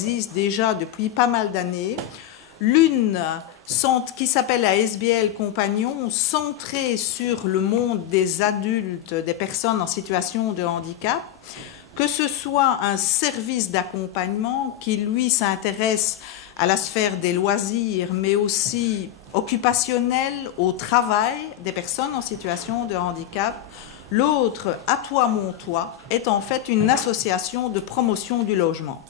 existe déjà depuis pas mal d'années. L'une qui s'appelle ASBL Compagnon, centrée sur le monde des adultes, des personnes en situation de handicap, que ce soit un service d'accompagnement qui, lui, s'intéresse à la sphère des loisirs, mais aussi occupationnel, au travail des personnes en situation de handicap. L'autre, À toi, mon toit, est en fait une association de promotion du logement.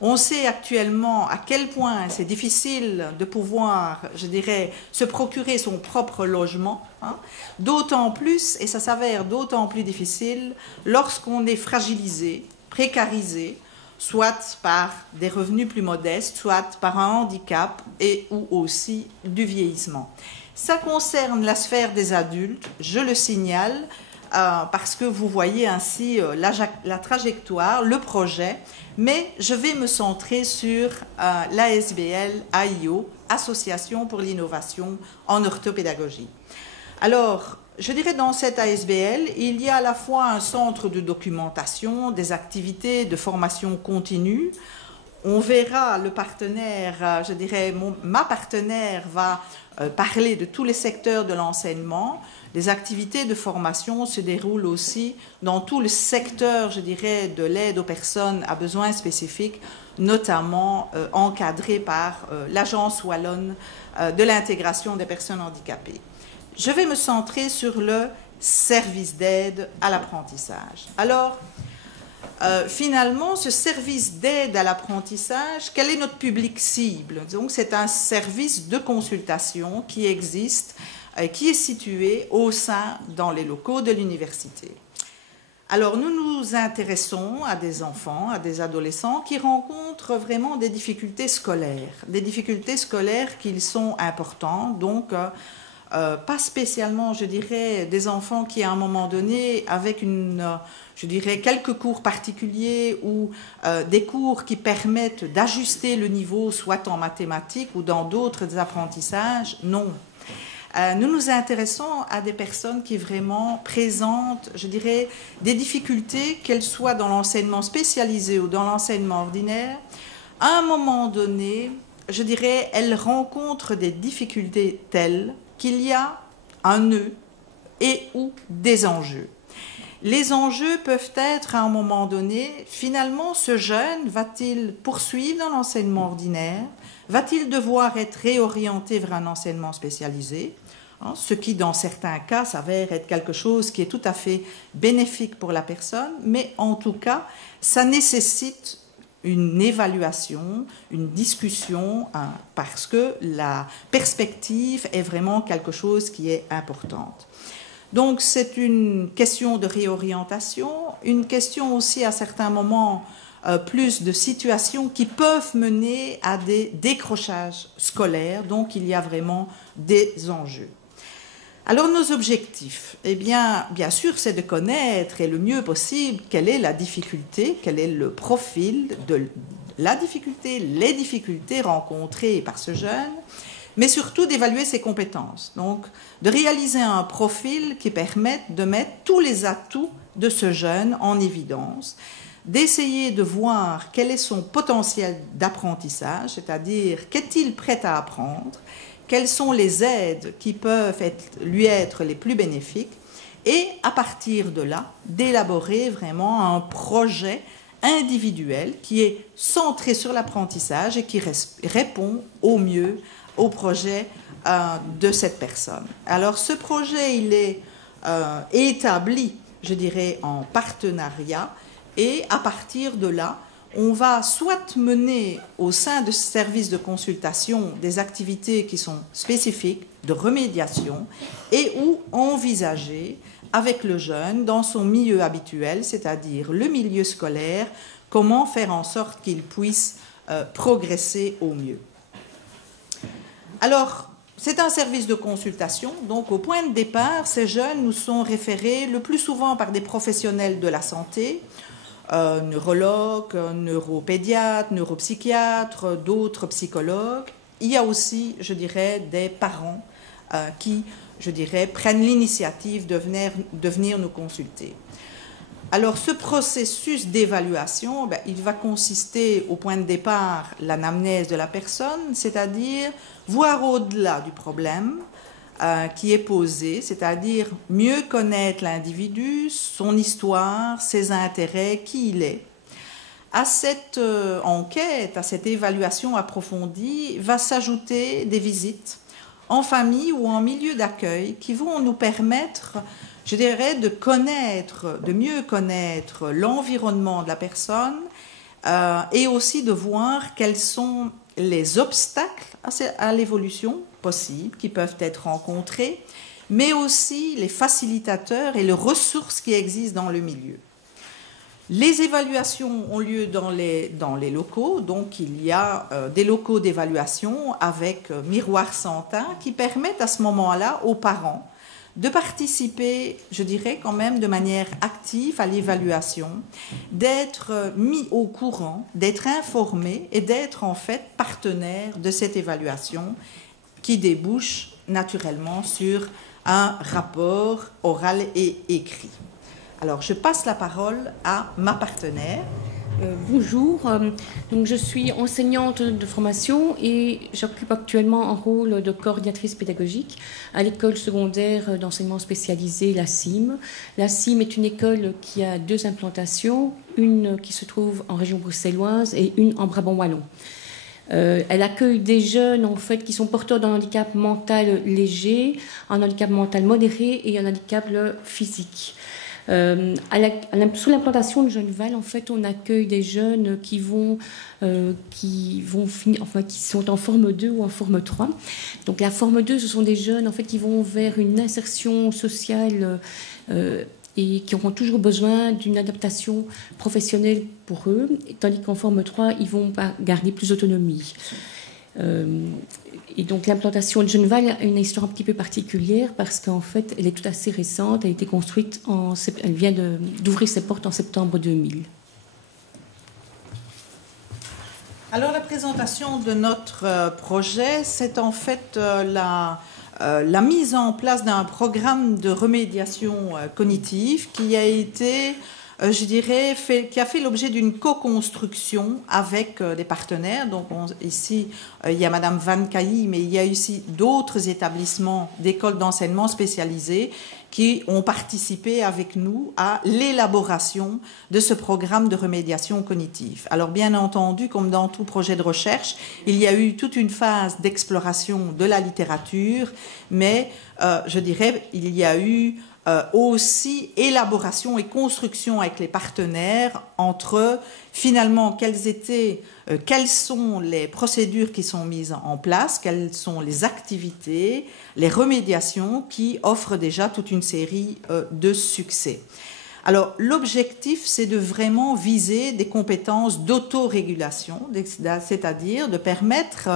On sait actuellement à quel point c'est difficile de pouvoir, je dirais, se procurer son propre logement, hein, d'autant plus, et ça s'avère d'autant plus difficile lorsqu'on est fragilisé, précarisé, soit par des revenus plus modestes, soit par un handicap et ou aussi du vieillissement. Ça concerne la sphère des adultes, je le signale, parce que vous voyez ainsi la trajectoire, le projet, mais je vais me centrer sur l'ASBL AIO, Association pour l'innovation en orthopédagogie. Alors, je dirais dans cette ASBL, il y a à la fois un centre de documentation, des activités de formation continue. On verra le partenaire, je dirais, ma partenaire va parler de tous les secteurs de l'enseignement. Les activités de formation se déroulent aussi dans tout le secteur, je dirais, de l'aide aux personnes à besoins spécifiques, notamment encadré par l'Agence wallonne de l'intégration des personnes handicapées. Je vais me centrer sur le service d'aide à l'apprentissage. Alors, finalement, ce service d'aide à l'apprentissage, quel est notre public cible? Donc, c'est un service de consultation qui existe, qui est situé dans les locaux de l'université. Alors, nous nous intéressons à des enfants, à des adolescents qui rencontrent vraiment des difficultés scolaires qui sont importantes, donc pas spécialement, je dirais, des enfants qui, à un moment donné, avec je dirais, quelques cours particuliers ou des cours qui permettent d'ajuster le niveau, soit en mathématiques ou dans d'autres apprentissages, non. Nous nous intéressons à des personnes qui vraiment présentent, je dirais, des difficultés, qu'elles soient dans l'enseignement spécialisé ou dans l'enseignement ordinaire. À un moment donné, je dirais, elles rencontrent des difficultés telles qu'il y a un nœud et ou des enjeux. Les enjeux peuvent être, à un moment donné, finalement, ce jeune va-t-il poursuivre dans l'enseignement ordinaire? Va-t-il devoir être réorienté vers un enseignement spécialisé? Ce qui, dans certains cas, s'avère être quelque chose qui est tout à fait bénéfique pour la personne, mais en tout cas, ça nécessite une évaluation, une discussion, parce que la perspective est vraiment quelque chose qui est importante. Donc, c'est une question de réorientation, une question aussi à certains moments plus de situations qui peuvent mener à des décrochages scolaires, donc il y a vraiment des enjeux. Alors nos objectifs, eh bien sûr, c'est de connaître et le mieux possible quelle est la difficulté, quel est le profil de la difficulté, les difficultés rencontrées par ce jeune, mais surtout d'évaluer ses compétences. Donc de réaliser un profil qui permette de mettre tous les atouts de ce jeune en évidence, d'essayer de voir quel est son potentiel d'apprentissage, c'est-à-dire qu'est-il prêt à apprendre, quelles sont les aides qui peuvent lui être les plus bénéfiques, et à partir de là, d'élaborer vraiment un projet individuel qui est centré sur l'apprentissage et qui répond au mieux au projet de cette personne. Alors ce projet, il est établi, je dirais, en partenariat, et à partir de là, on va soit mener au sein de ce service de consultation des activités qui sont spécifiques de remédiation et ou envisager avec le jeune dans son milieu habituel, c'est-à-dire le milieu scolaire, comment faire en sorte qu'il puisse progresser au mieux. Alors, c'est un service de consultation, donc au point de départ, ces jeunes nous sont référés le plus souvent par des professionnels de la santé, neurologues, neuropédiatres, neuropsychiatres, d'autres psychologues. Il y a aussi, je dirais, des parents qui, je dirais, prennent l'initiative de venir nous consulter. Alors, ce processus d'évaluation, ben, il va consister au point de départ, l'anamnèse de la personne, c'est-à-dire voir au-delà du problème qui est posé, c'est-à-dire mieux connaître l'individu, son histoire, ses intérêts, qui il est. À cette enquête, à cette évaluation approfondie, va s'ajouter des visites en famille ou en milieu d'accueil qui vont nous permettre, je dirais, de mieux connaître l'environnement de la personne et aussi de voir quels sont les obstacles à l'évolution possibles qui peuvent être rencontrés, mais aussi les facilitateurs et les ressources qui existent dans le milieu. Les évaluations ont lieu dans les locaux, donc il y a des locaux d'évaluation avec miroir sans-teint qui permettent à ce moment-là aux parents de participer, je dirais quand même de manière active à l'évaluation, d'être mis au courant, d'être informés et d'être en fait partenaires de cette évaluation qui débouche naturellement sur un rapport oral et écrit. Alors, je passe la parole à ma partenaire. Bonjour, donc je suis enseignante de formation et j'occupe actuellement un rôle de coordinatrice pédagogique à l'école secondaire d'enseignement spécialisé, la CIM. La CIM est une école qui a 2 implantations, une qui se trouve en région bruxelloise et une en Brabant wallon. Elle accueille des jeunes en fait qui sont porteurs d'un handicap mental léger, un handicap mental modéré et un handicap physique. Sous l'implantation de Genneval, en fait, on accueille des jeunes qui sont en forme 2 ou en forme 3. Donc la forme 2, ce sont des jeunes en fait, qui vont vers une insertion sociale et qui auront toujours besoin d'une adaptation professionnelle pour eux, tandis qu'en forme 3, ils vont garder plus d'autonomie. Et donc l'implantation de Genneval a une histoire un petit peu particulière parce qu'en fait, elle est tout assez récente. Elle a été construite, elle vient d'ouvrir ses portes en septembre 2000. Alors la présentation de notre projet, c'est en fait la mise en place d'un programme de remédiation cognitive qui a été, je dirais, qui a fait l'objet d'une co-construction avec des partenaires. Donc ici, il y a Madame Van Cailly, mais il y a aussi d'autres établissements d'écoles d'enseignement spécialisées qui ont participé avec nous à l'élaboration de ce programme de remédiation cognitive. Alors bien entendu, comme dans tout projet de recherche, il y a eu toute une phase d'exploration de la littérature, mais je dirais, il y a eu aussi élaboration et construction avec les partenaires entre finalement quelles sont les procédures qui sont mises en place, quelles sont les activités, les remédiations qui offrent déjà toute une série de succès. Alors, l'objectif, c'est de vraiment viser des compétences d'autorégulation, c'est-à-dire de permettre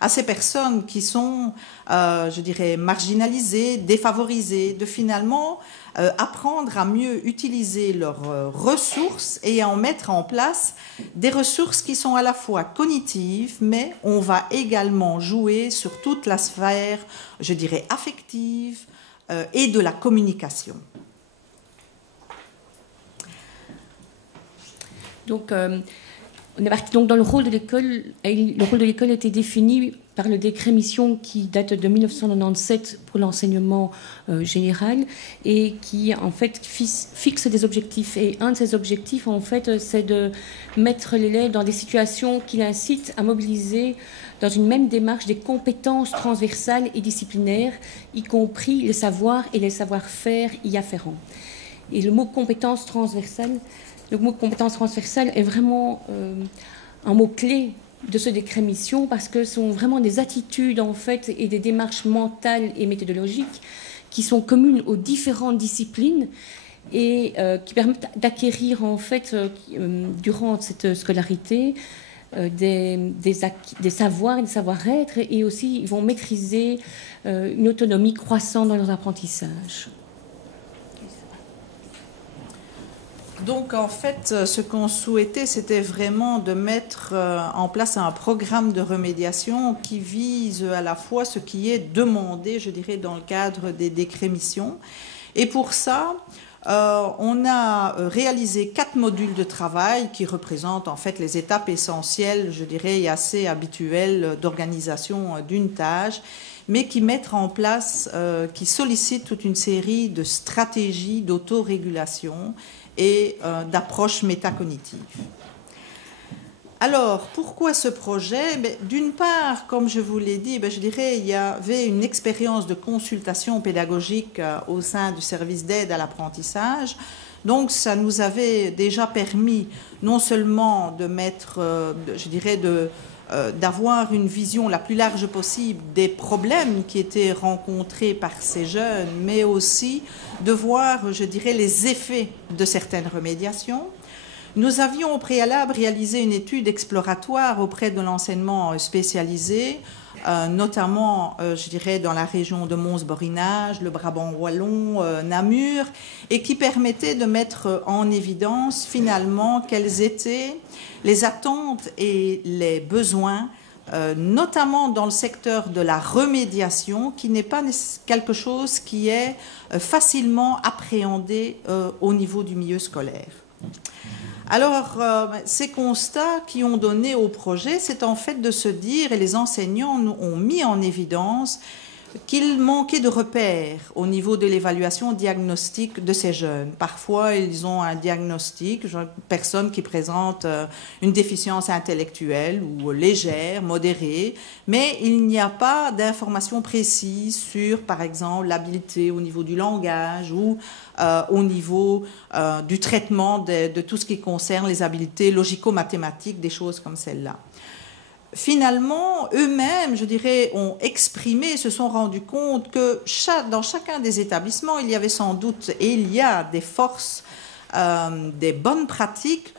à ces personnes qui sont, je dirais, marginalisées, défavorisées, de finalement apprendre à mieux utiliser leurs ressources et à en mettre en place des ressources qui sont à la fois cognitives, mais on va également jouer sur toute la sphère, je dirais, affective et de la communication. Donc, on est parti donc dans le rôle de l'école. Le rôle de l'école a été défini par le décret mission qui date de 1997 pour l'enseignement général et qui en fait fixe des objectifs. Et un de ces objectifs, en fait, c'est de mettre l'élève dans des situations qui l'incitent à mobiliser dans une même démarche des compétences transversales et disciplinaires, y compris les savoirs et les savoir-faire y afférents. Et le mot compétences transversales. Le mot compétence transversale est vraiment un mot-clé de ce décret mission parce que ce sont vraiment des attitudes en fait et des démarches mentales et méthodologiques qui sont communes aux différentes disciplines et qui permettent d'acquérir en fait durant cette scolarité des savoirs et des savoir-être et aussi ils vont maîtriser une autonomie croissante dans leurs apprentissages. Donc, en fait, ce qu'on souhaitait, c'était vraiment de mettre en place un programme de remédiation qui vise à la fois ce qui est demandé, je dirais, dans le cadre des décrets missions. Et pour ça, On a réalisé 4 modules de travail qui représentent en fait les étapes essentielles, je dirais, et assez habituelles d'organisation d'une tâche, mais qui mettent en place, qui sollicitent toute une série de stratégies d'autorégulation et d'approches métacognitives. Alors, pourquoi ce projet? D'une part, comme je vous l'ai dit, je dirais il y avait une expérience de consultation pédagogique au sein du service d'aide à l'apprentissage. Donc, ça nous avait déjà permis non seulement de mettre, je dirais, d'avoir une vision la plus large possible des problèmes qui étaient rencontrés par ces jeunes, mais aussi de voir, je dirais, les effets de certaines remédiations. Nous avions au préalable réalisé une étude exploratoire auprès de l'enseignement spécialisé, notamment, je dirais, dans la région de Mons-Borinage, le Brabant wallon, Namur, et qui permettait de mettre en évidence finalement quelles étaient les attentes et les besoins, notamment dans le secteur de la remédiation, qui n'est pas quelque chose qui est facilement appréhendé au niveau du milieu scolaire. Alors, ces constats qui ont donné au projet, c'est en fait de se dire, et les enseignants ont mis en évidence, qu'il manquait de repères au niveau de l'évaluation diagnostique de ces jeunes. Parfois, ils ont un diagnostic, une personne qui présente une déficience intellectuelle ou légère, modérée, mais il n'y a pas d'informations précises sur, par exemple, l'habileté au niveau du langage ou au niveau du traitement de tout ce qui concerne les habiletés logico-mathématiques, des choses comme celle-là. Finalement, eux-mêmes, je dirais, ont exprimé, se sont rendus compte que dans chacun des établissements, il y avait sans doute, et il y a des forces, des bonnes pratiques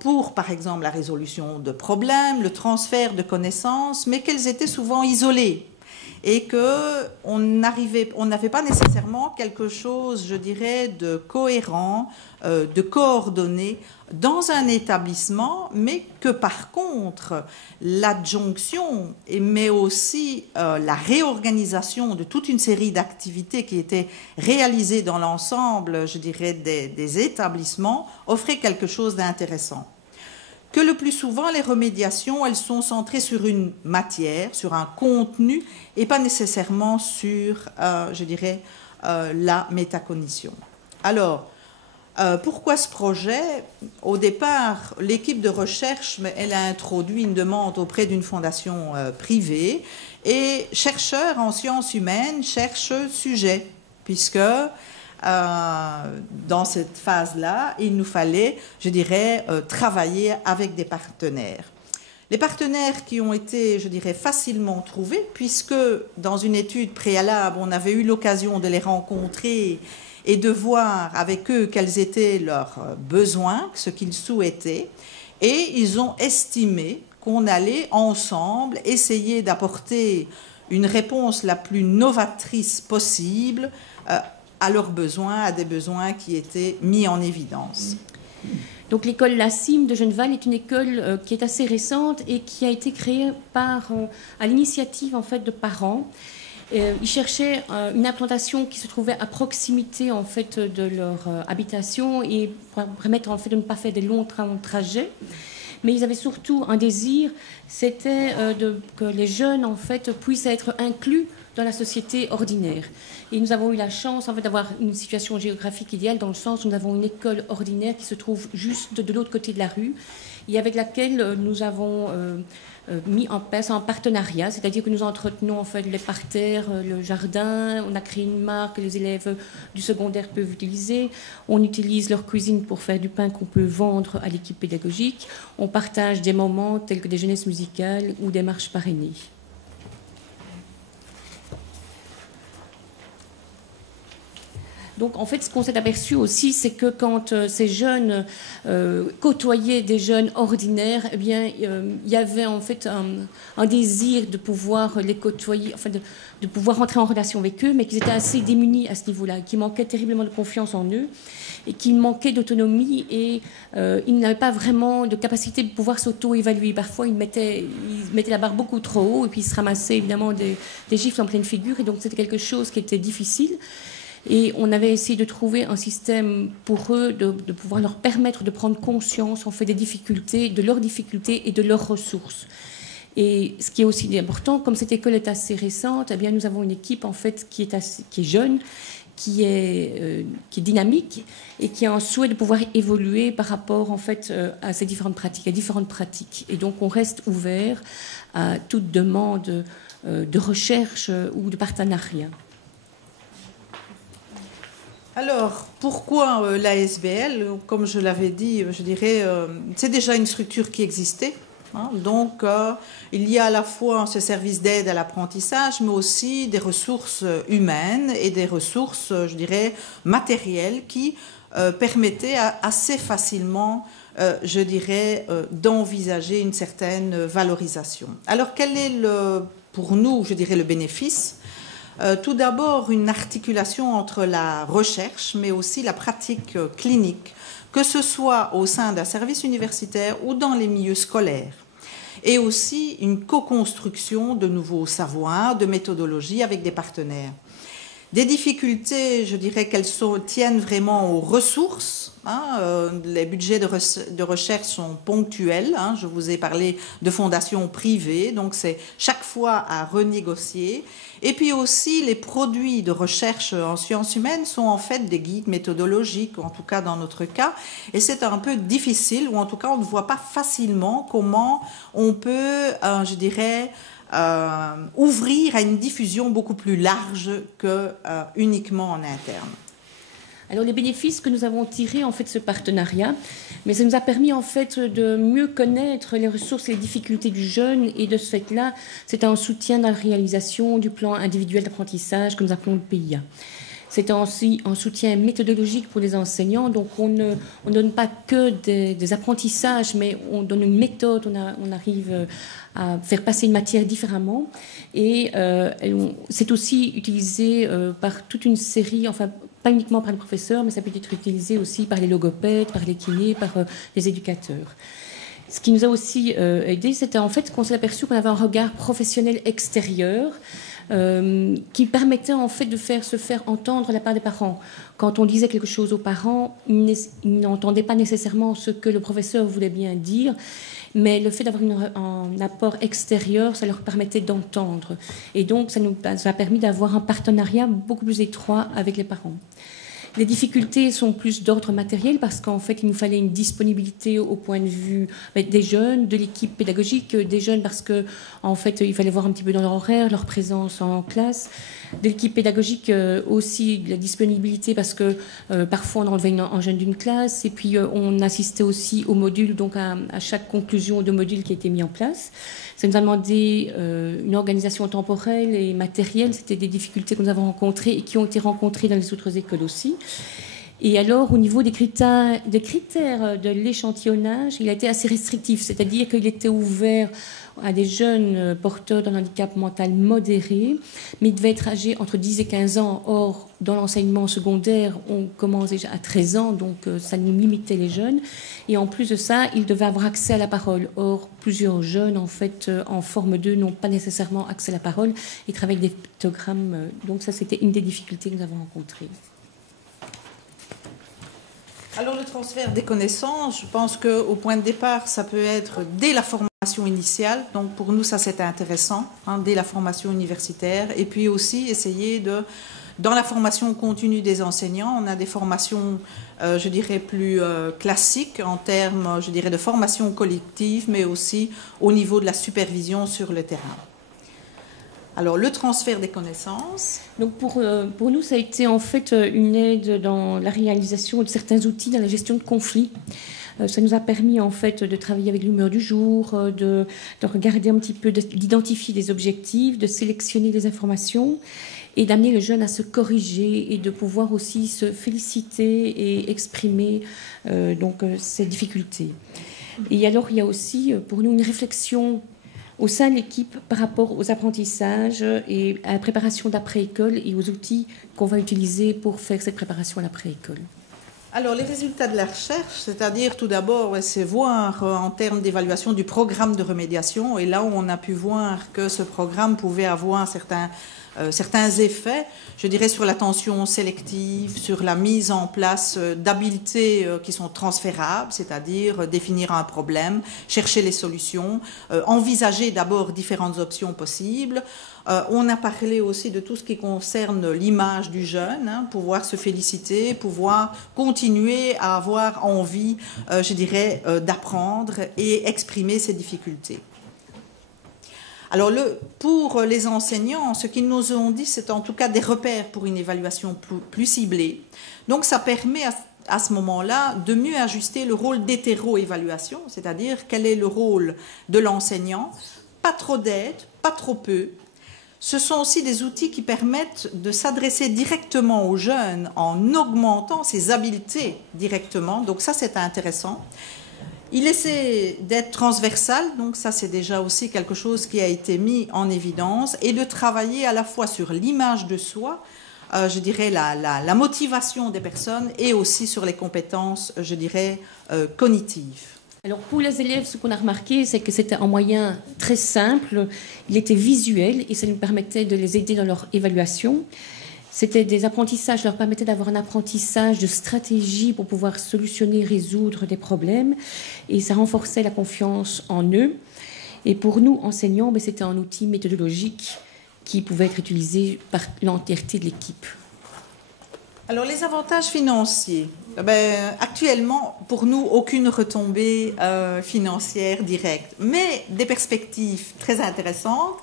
pour, par exemple, la résolution de problèmes, le transfert de connaissances, mais qu'elles étaient souvent isolées et qu'on n'avait pas nécessairement quelque chose, je dirais, de cohérent, de coordonné dans un établissement, mais que par contre, l'adjonction, mais aussi la réorganisation de toute une série d'activités qui étaient réalisées dans l'ensemble, je dirais, des établissements, offrait quelque chose d'intéressant. Que le plus souvent, les remédiations, elles sont centrées sur une matière, sur un contenu, et pas nécessairement sur, je dirais, la métacognition. Alors, pourquoi ce projet? Au départ, l'équipe de recherche, elle a introduit une demande auprès d'une fondation privée, et chercheurs en sciences humaines cherchent sujet, puisque dans cette phase-là, il nous fallait, je dirais, travailler avec des partenaires. Les partenaires qui ont été, je dirais, facilement trouvés, puisque dans une étude préalable, on avait eu l'occasion de les rencontrer et de voir avec eux quels étaient leurs besoins, ce qu'ils souhaitaient, et ils ont estimé qu'on allait ensemble essayer d'apporter une réponse la plus novatrice possible à leurs besoins, à des besoins qui étaient mis en évidence. Donc l'école La Cime de Genneval est une école qui est assez récente et qui a été créée à l'initiative en fait de parents. Ils cherchaient une implantation qui se trouvait à proximité en fait de leur habitation et pour permettre en fait de ne pas faire des longs trajets. Mais ils avaient surtout un désir, c'était que les jeunes en fait puissent être inclus dans la société ordinaire. Et nous avons eu la chance en fait, d'avoir une situation géographique idéale dans le sens où nous avons une école ordinaire qui se trouve juste de l'autre côté de la rue et avec laquelle nous avons mis en place un partenariat, c'est-à-dire que nous entretenons en fait les parterres, le jardin, on a créé une marque que les élèves du secondaire peuvent utiliser, on utilise leur cuisine pour faire du pain qu'on peut vendre à l'équipe pédagogique, on partage des moments tels que des jeunesses musicales ou des marches parrainées. Donc, en fait, ce qu'on s'est aperçu aussi, c'est que quand ces jeunes côtoyaient des jeunes ordinaires, eh bien, il y avait en fait un désir de pouvoir les côtoyer, enfin de pouvoir entrer en relation avec eux, mais qu'ils étaient assez démunis à ce niveau-là, qu'ils manquaient terriblement de confiance en eux et qu'ils manquaient d'autonomie et ils n'avaient pas vraiment de capacité de pouvoir s'auto-évaluer. Parfois, ils mettaient la barre beaucoup trop haut et puis ils se ramassaient évidemment des gifles en pleine figure et donc c'était quelque chose qui était difficile. Et on avait essayé de trouver un système pour eux, de pouvoir leur permettre de prendre conscience en fait des difficultés, de leurs difficultés et de leurs ressources. Et ce qui est aussi important, comme cette école est assez récente, eh bien nous avons une équipe en fait qui est jeune, qui est dynamique et qui a un souhait de pouvoir évoluer par rapport en fait à ces différentes pratiques, Et donc on reste ouvert à toute demande de recherche ou de partenariat. Alors, pourquoi l'ASBL? Comme je l'avais dit, je dirais, c'est déjà une structure qui existait. Donc, il y a à la fois ce service d'aide à l'apprentissage, mais aussi des ressources humaines et des ressources, je dirais, matérielles qui permettaient assez facilement, je dirais, d'envisager une certaine valorisation. Alors, quel est pour nous, je dirais, le bénéfice? Tout d'abord, une articulation entre la recherche, mais aussi la pratique clinique, que ce soit au sein d'un service universitaire ou dans les milieux scolaires. Et aussi une co-construction de nouveaux savoirs, de méthodologies avec des partenaires. Des difficultés, je dirais qu'elles tiennent vraiment aux ressources. Les budgets de recherche sont ponctuels. Je vous ai parlé de fondations privées, donc c'est chaque fois à renégocier. Et puis aussi, les produits de recherche en sciences humaines sont en fait des guides méthodologiques, en tout cas dans notre cas. Et c'est un peu difficile, ou en tout cas on ne voit pas facilement comment on peut, je dirais, ouvrir à une diffusion beaucoup plus large que uniquement en interne. Alors les bénéfices que nous avons tirés en fait de ce partenariat, mais ça nous a permis en fait de mieux connaître les ressources et les difficultés du jeune, et de ce fait-là, c'est un soutien dans la réalisation du plan individuel d'apprentissage que nous appelons le PIA. C'est aussi un soutien méthodologique pour les enseignants, donc on ne donne pas que des apprentissages, mais on donne une méthode, on arrive à faire passer une matière différemment, et c'est aussi utilisé par toute une série, enfin pas uniquement par les professeurs, mais ça peut être utilisé aussi par les logopèdes, par les kinés, par les éducateurs. Ce qui nous a aussi aidé, c'était en fait qu'on s'est aperçu qu'on avait un regard professionnel extérieur qui permettait en fait de se faire entendre la part des parents. Quand on disait quelque chose aux parents, ils n'entendaient pas nécessairement ce que le professeur voulait bien dire, mais le fait d'avoir un apport extérieur, ça leur permettait d'entendre. Et donc, ça a permis d'avoir un partenariat beaucoup plus étroit avec les parents. Les difficultés sont plus d'ordre matériel parce qu'en fait, il nous fallait une disponibilité au point de vue des jeunes, de l'équipe pédagogique, des jeunes parce que en fait, il fallait voir un petit peu dans leur horaire, leur présence en classe. De l'équipe pédagogique aussi, de la disponibilité parce que parfois on enlevait un jeune d'une classe et puis on assistait aussi au module, donc à chaque conclusion de module qui a été mis en place. Ça nous a demandé une organisation temporelle et matérielle. C'était des difficultés que nous avons rencontrées et qui ont été rencontrées dans les autres écoles aussi. Et alors, au niveau des critères de l'échantillonnage, il a été assez restrictif, c'est-à-dire qu'il était ouvert à des jeunes porteurs d'un handicap mental modéré, mais ils devaient être âgés entre 10 et 15 ans. Or, dans l'enseignement secondaire, on commence déjà à 13 ans, donc ça nous limitait les jeunes. Et en plus de ça, ils devaient avoir accès à la parole. Or, plusieurs jeunes, en fait, en forme 2, n'ont pas nécessairement accès à la parole et travaillent avec des pictogrammes. Donc ça, c'était une des difficultés que nous avons rencontrées. Alors, le transfert des connaissances, je pense qu'au point de départ, ça peut être dès la formation initiale. Donc, pour nous, ça, c'était intéressant, dès la formation universitaire. Et puis aussi, essayer dans la formation continue des enseignants, on a des formations, je dirais, plus classiques en termes, je dirais, de formation collective, mais aussi au niveau de la supervision sur le terrain. Alors, le transfert des connaissances. Donc pour nous, ça a été en fait une aide dans la réalisation de certains outils dans la gestion de conflits. Ça nous a permis en fait de travailler avec l'humeur du jour, de regarder un petit peu, d'identifier des objectifs, de sélectionner des informations et d'amener le jeune à se corriger et de pouvoir aussi se féliciter et exprimer ces difficultés. Et alors, il y a aussi pour nous une réflexion au sein de l'équipe par rapport aux apprentissages et à la préparation d'après-école et aux outils qu'on va utiliser pour faire cette préparation à l'après-école. Alors, les résultats de la recherche, c'est-à-dire tout d'abord, c'est voir en termes d'évaluation du programme de remédiation. Et là où on a pu voir que ce programme pouvait avoir certains certains effets, je dirais, sur l'attention sélective, sur la mise en place d'habiletés qui sont transférables, c'est-à-dire définir un problème, chercher les solutions, envisager d'abord différentes options possibles. On a parlé aussi de tout ce qui concerne l'image du jeune, hein, pouvoir se féliciter, pouvoir continuer à avoir envie, je dirais, d'apprendre et exprimer ses difficultés. Alors, pour les enseignants, ce qu'ils nous ont dit, c'est en tout cas des repères pour une évaluation plus ciblée. Donc, ça permet à ce moment-là de mieux ajuster le rôle d'hétéro-évaluation, c'est-à-dire quel est le rôle de l'enseignant, pas trop d'aide, pas trop peu. Ce sont aussi des outils qui permettent de s'adresser directement aux jeunes en augmentant ses habiletés directement. Donc ça, c'est intéressant. Il essaie d'être transversal, donc ça c'est déjà aussi quelque chose qui a été mis en évidence, et de travailler à la fois sur l'image de soi, je dirais la motivation des personnes, et aussi sur les compétences, je dirais, cognitives. Alors pour les élèves, ce qu'on a remarqué, c'est que c'était un moyen très simple, il était visuel et ça nous permettait de les aider dans leur évaluation. C'était des apprentissages, leur permettait d'avoir un apprentissage de stratégie pour pouvoir solutionner, résoudre des problèmes. Et ça renforçait la confiance en eux. Et pour nous, enseignants, c'était un outil méthodologique qui pouvait être utilisé par l'entièreté de l'équipe. Alors les avantages financiers. Actuellement, pour nous, aucune retombée financière directe, mais des perspectives très intéressantes.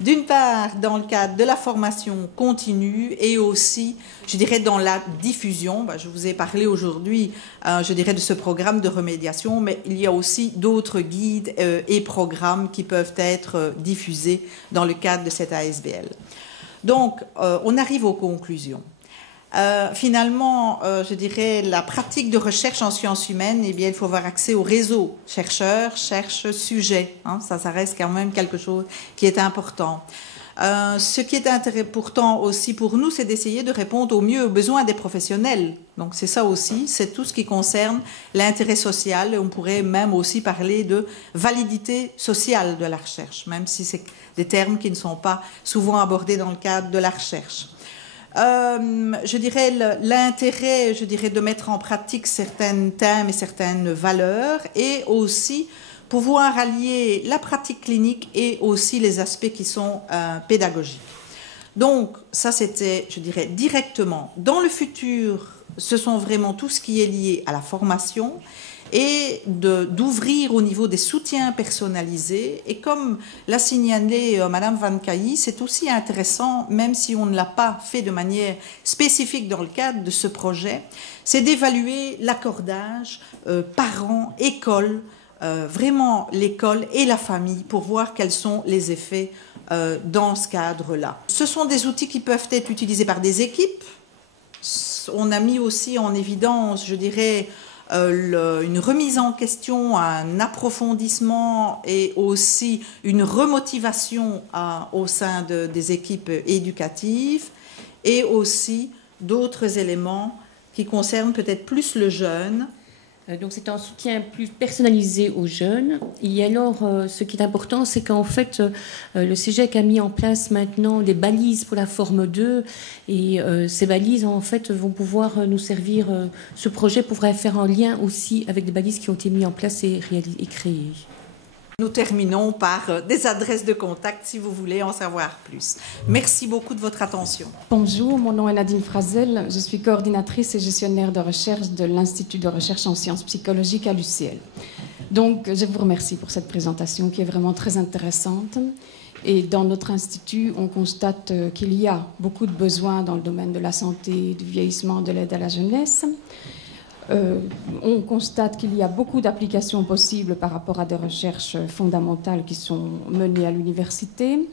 D'une part, dans le cadre de la formation continue et aussi, je dirais, dans la diffusion. Je vous ai parlé aujourd'hui, je dirais, de ce programme de remédiation, mais il y a aussi d'autres guides et programmes qui peuvent être diffusés dans le cadre de cette ASBL. Donc, on arrive aux conclusions. Finalement, je dirais, la pratique de recherche en sciences humaines, eh bien, il faut avoir accès au réseau chercheurs, cherche-sujet. Hein, ça reste quand même quelque chose qui est important. Ce qui est important aussi pour nous, c'est d'essayer de répondre au mieux aux besoins des professionnels. Donc c'est ça aussi, c'est tout ce qui concerne l'intérêt social. Et on pourrait même aussi parler de validité sociale de la recherche, même si c'est des termes qui ne sont pas souvent abordés dans le cadre de la recherche. Je dirais l'intérêt, je dirais, de mettre en pratique certains thèmes et certaines valeurs, et aussi pouvoir allier la pratique clinique et aussi les aspects qui sont pédagogiques. Donc ça, c'était, je dirais, directement. Dans le futur, ce sont vraiment tout ce qui est lié à la formation et d'ouvrir au niveau des soutiens personnalisés. Et comme l'a signalé Madame Van Cailly, c'est aussi intéressant, même si on ne l'a pas fait de manière spécifique dans le cadre de ce projet, c'est d'évaluer l'accordage parents, école, vraiment l'école et la famille, pour voir quels sont les effets dans ce cadre-là. Ce sont des outils qui peuvent être utilisés par des équipes. On a mis aussi en évidence, je dirais, une remise en question, un approfondissement et aussi une remotivation au sein des équipes éducatives, et aussi d'autres éléments qui concernent peut-être plus le jeune. Donc c'est un soutien plus personnalisé aux jeunes. Et alors, ce qui est important, c'est qu'en fait, le CEGEC a mis en place maintenant des balises pour la forme 2. Et ces balises, en fait, vont pouvoir nous servir. Ce projet pourrait faire un lien aussi avec des balises qui ont été mises en place et créées. Nous terminons par des adresses de contact si vous voulez en savoir plus. Merci beaucoup de votre attention. Bonjour, mon nom est Nadine Frazel. Je suis coordinatrice et gestionnaire de recherche de l'Institut de recherche en sciences psychologiques à l'UCL. Donc, je vous remercie pour cette présentation qui est vraiment très intéressante. Et dans notre institut, on constate qu'il y a beaucoup de besoins dans le domaine de la santé, du vieillissement, de l'aide à la jeunesse. On constate qu'il y a beaucoup d'applications possibles par rapport à des recherches fondamentales qui sont menées à l'université.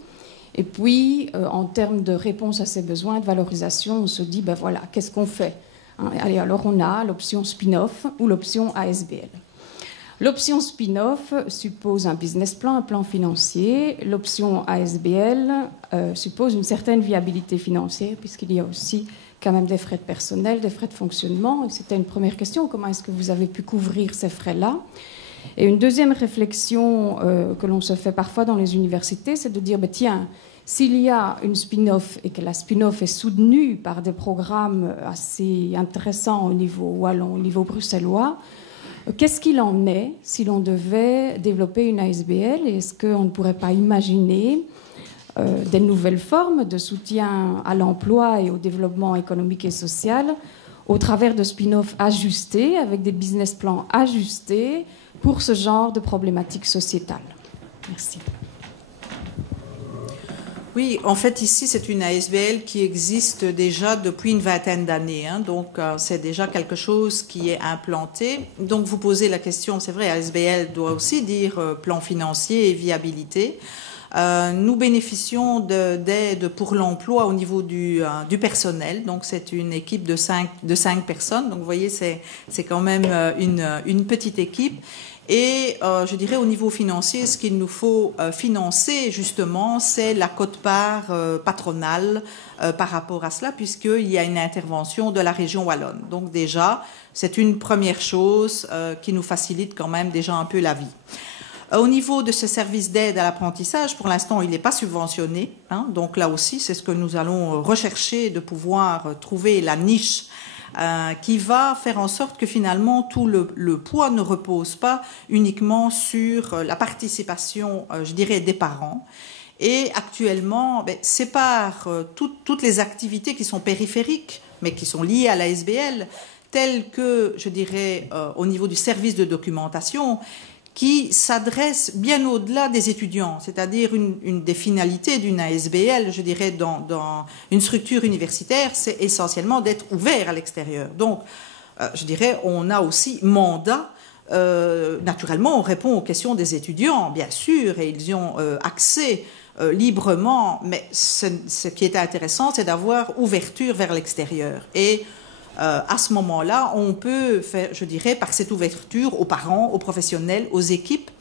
Et puis, en termes de réponse à ces besoins, de valorisation, on se dit, ben voilà, qu'est-ce qu'on fait? Allez, alors on a l'option spin-off ou l'option ASBL. L'option spin-off suppose un business plan, un plan financier. L'option ASBL suppose une certaine viabilité financière, puisqu'il y a aussi quand même des frais de personnel, des frais de fonctionnement. C'était une première question. Comment est-ce que vous avez pu couvrir ces frais-là? Et une deuxième réflexion que l'on se fait parfois dans les universités, c'est de dire, bah, tiens, s'il y a une spin-off et que la spin-off est soutenue par des programmes assez intéressants au niveau wallon, au niveau bruxellois, qu'est-ce qu'il en est si l'on devait développer une ASBL? Est-ce qu'on ne pourrait pas imaginer des nouvelles formes de soutien à l'emploi et au développement économique et social au travers de spin-off ajustés, avec des business plans ajustés pour ce genre de problématiques sociétales? Merci. Oui, en fait, ici, c'est une ASBL qui existe déjà depuis une vingtaine d'années. Hein, donc, c'est déjà quelque chose qui est implanté. Donc, vous posez la question, c'est vrai, ASBL doit aussi dire plan financier et viabilité. Nous bénéficions d'aide pour l'emploi au niveau du personnel. Donc, c'est une équipe de 5 personnes. Donc, vous voyez, c'est quand même une petite équipe. Et je dirais au niveau financier, ce qu'il nous faut financer justement, c'est la quote-part patronale par rapport à cela, puisqu'il y a une intervention de la région wallonne. Donc déjà, c'est une première chose qui nous facilite quand même déjà un peu la vie. Au niveau de ce service d'aide à l'apprentissage, pour l'instant, il n'est pas subventionné. Hein, donc là aussi, c'est ce que nous allons rechercher, de pouvoir trouver la niche qui va faire en sorte que finalement tout le poids ne repose pas uniquement sur la participation, je dirais, des parents. Et actuellement, c'est par toutes les activités qui sont périphériques, mais qui sont liées à la SBL, telles que, je dirais, au niveau du service de documentation, qui s'adresse bien au-delà des étudiants, c'est-à-dire une des finalités d'une ASBL, je dirais, dans une structure universitaire, c'est essentiellement d'être ouvert à l'extérieur. Donc, je dirais, on a aussi mandat. Naturellement, on répond aux questions des étudiants, bien sûr, et ils y ont accès librement, mais ce qui est intéressant, c'est d'avoir ouverture vers l'extérieur. Et à ce moment-là, on peut faire, je dirais, par cette ouverture aux parents, aux professionnels, aux équipes,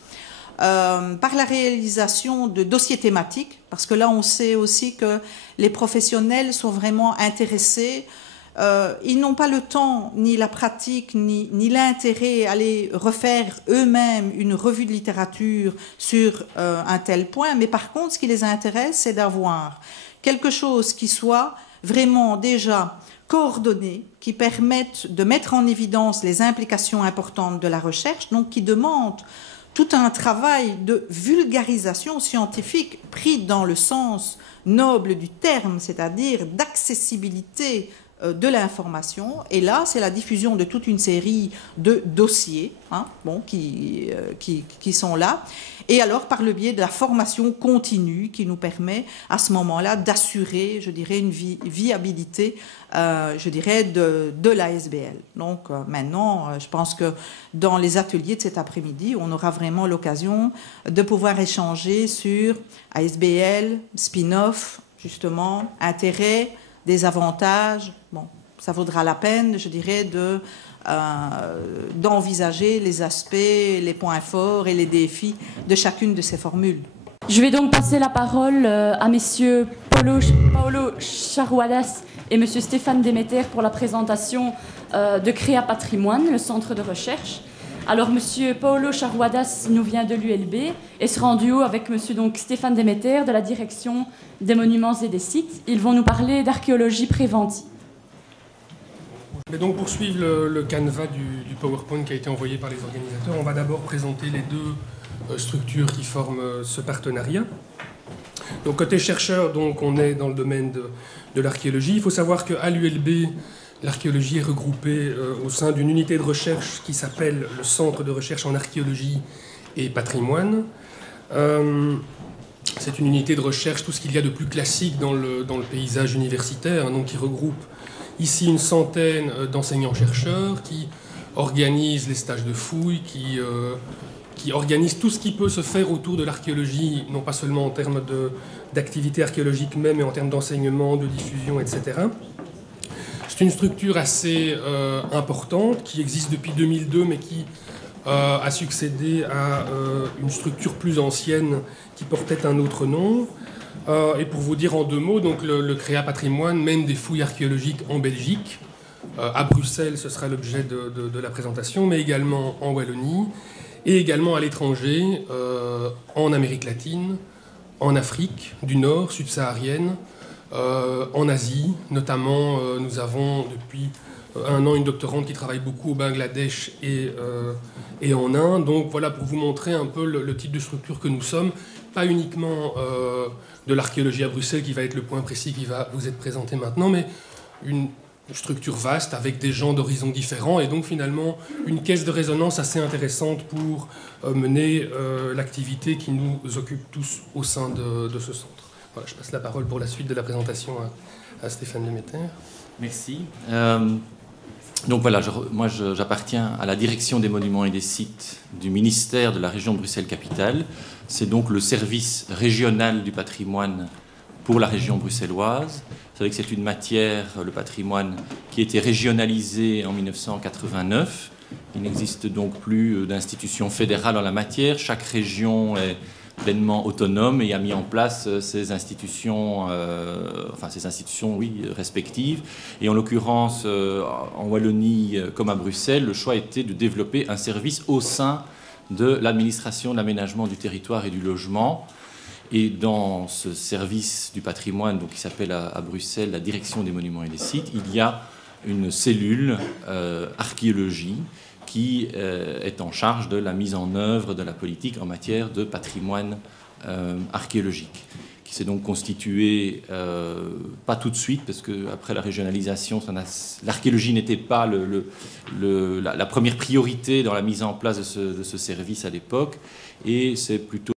par la réalisation de dossiers thématiques, parce que là, on sait aussi que les professionnels sont vraiment intéressés. Ils n'ont pas le temps, ni la pratique, ni l'intérêt à aller refaire eux-mêmes une revue de littérature sur un tel point, mais par contre, ce qui les intéresse, c'est d'avoir quelque chose qui soit vraiment déjà coordonnées, qui permettent de mettre en évidence les implications importantes de la recherche, donc qui demandent tout un travail de vulgarisation scientifique pris dans le sens noble du terme, c'est-à-dire d'accessibilité de l'information. Et là, c'est la diffusion de toute une série de dossiers qui sont là. Et alors, par le biais de la formation continue qui nous permet, à ce moment-là, d'assurer, je dirais, une viabilité, je dirais, de l'ASBL. Donc, maintenant, je pense que dans les ateliers de cet après-midi, on aura vraiment l'occasion de pouvoir échanger sur ASBL, spin-off, justement, intérêt, des avantages. Bon, ça vaudra la peine, je dirais, d'envisager les aspects, les points forts et les défis de chacune de ces formules. Je vais donc passer la parole à messieurs Paolo Charouadas et monsieur Stéphane Demeter pour la présentation de Créa Patrimoine, le centre de recherche. Alors monsieur Paolo Charouadas nous vient de l'ULB et sera en duo avec monsieur donc Stéphane Demeter de la direction des monuments et des sites. Ils vont nous parler d'archéologie préventive. Je vais donc poursuivre le canevas du PowerPoint qui a été envoyé par les organisateurs. On va d'abord présenter les deux structures qui forment ce partenariat. Donc côté chercheur, donc, on est dans le domaine de l'archéologie. Il faut savoir qu'à l'ULB, l'archéologie est regroupée au sein d'une unité de recherche qui s'appelle le Centre de recherche en archéologie et patrimoine. C'est une unité de recherche, tout ce qu'il y a de plus classique dans le paysage universitaire, donc qui regroupe ici une centaine d'enseignants-chercheurs qui organisent les stages de fouilles, qui organisent tout ce qui peut se faire autour de l'archéologie, non pas seulement en termes d'activité archéologique même, mais en termes d'enseignement, de diffusion, etc. C'est une structure assez importante qui existe depuis 2002, mais qui a succédé à une structure plus ancienne qui portait un autre nom. Et pour vous dire en deux mots, donc le Créa Patrimoine mène des fouilles archéologiques en Belgique. À Bruxelles, ce sera l'objet de la présentation, mais également en Wallonie. et également à l'étranger, en Amérique latine, en Afrique du Nord, subsaharienne, en Asie. Notamment, nous avons depuis un an une doctorante qui travaille beaucoup au Bangladesh et en Inde. Donc voilà, pour vous montrer un peu le type de structure que nous sommes, pas uniquement de l'archéologie à Bruxelles qui va être le point précis qui va vous être présenté maintenant, mais une structure vaste avec des gens d'horizons différents et donc finalement une caisse de résonance assez intéressante pour mener l'activité qui nous occupe tous au sein de ce centre. Voilà, je passe la parole pour la suite de la présentation à Stéphane Demeter. Merci. Donc voilà, moi j'appartiens à la direction des monuments et des sites du ministère de la région Bruxelles-Capitale. C'est donc le service régional du patrimoine pour la région bruxelloise. Vous savez que c'est une matière, le patrimoine, qui a été régionalisée en 1989. Il n'existe donc plus d'institution fédérale en la matière. Chaque région est pleinement autonome et a mis en place ces institutions, respectives. Et en l'occurrence, en Wallonie comme à Bruxelles, le choix était de développer un service au sein de l'administration de l'aménagement du territoire et du logement. Et dans ce service du patrimoine, donc, qui s'appelle à Bruxelles la direction des monuments et des sites, il y a une cellule archéologie qui est en charge de la mise en œuvre de la politique en matière de patrimoine archéologique, qui s'est donc constituée, pas tout de suite, parce qu'après la régionalisation, l'archéologie n'était pas la première priorité dans la mise en place de ce service à l'époque, et c'est plutôt